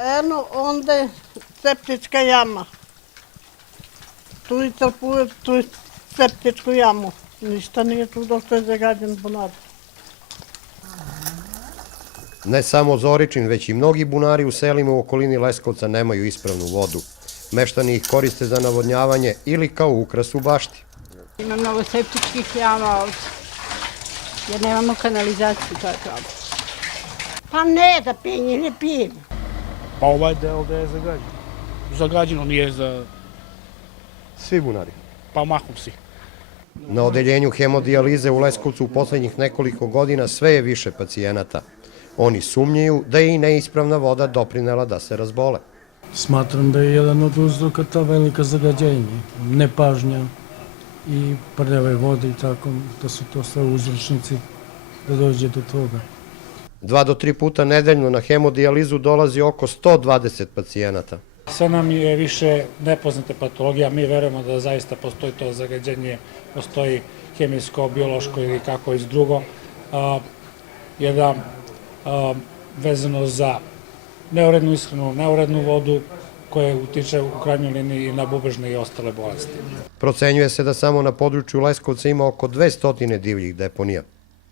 Eno, onda je septička jama. Tu i trpuje, tu je septičku jamu. Ništa nije tu dok je zagađen bunar. Ne samo Zoričin, već i mnogi bunari u selima u okolini Leskovca nemaju ispravnu vodu. Meštani ih koriste za navodnjavanje ili kao ukras u bašti. Ima mnogo septičkih jama ovdje, jer nemamo kanalizaciju, to je problem. Pa ne, da pijenje, ne pijem. Pa ovaj deo da je zagađen. Zagađeno nije za... Svi bunari. pa mahom svi. Na odeljenju hemodijalize u Leskovcu u poslednjih nekoliko godina sve je više pacijenata. Oni sumnjaju da je i neispravna voda doprinela da se razbole. Smatram da je jedan od uzroka ta velika zagađenje, nepažnja i prljave vode i tako, da su to sve uzročnici da dođe do toga. 2 do 3 puta nedeljno na hemodijalizu dolazi oko 120 pacijenata. Sve nam je više nepoznate patologija, mi verujemo da zaista postoji to zagađenje, postoji hemijsko, biološko ili kako iz drugo. Jedan vezano za neurednu ishranu, neurednu vodu koja utiče u krajnjoj liniji i na bubežne i ostale bolesti. Procenjuje se da samo na području Leskovca ima oko 200 divljih deponija.